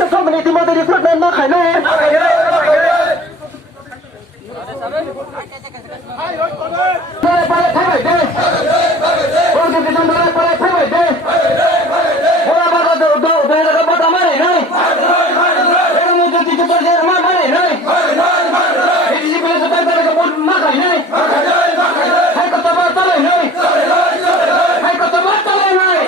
Sampai ini timah dari Fred dan Makai ni. Boleh balik thay deh. Boleh kita boleh balik thay deh. Boleh balik do boleh kita buat apa ni? Kita mungkin kita boleh apa ni? Ini sih boleh kita boleh buat Makai ni. Hai kata batal ni. Hai kata batal ni.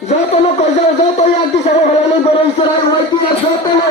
Jotono kerja, joto yang disahkan oleh Boroisra, Wajib jotono.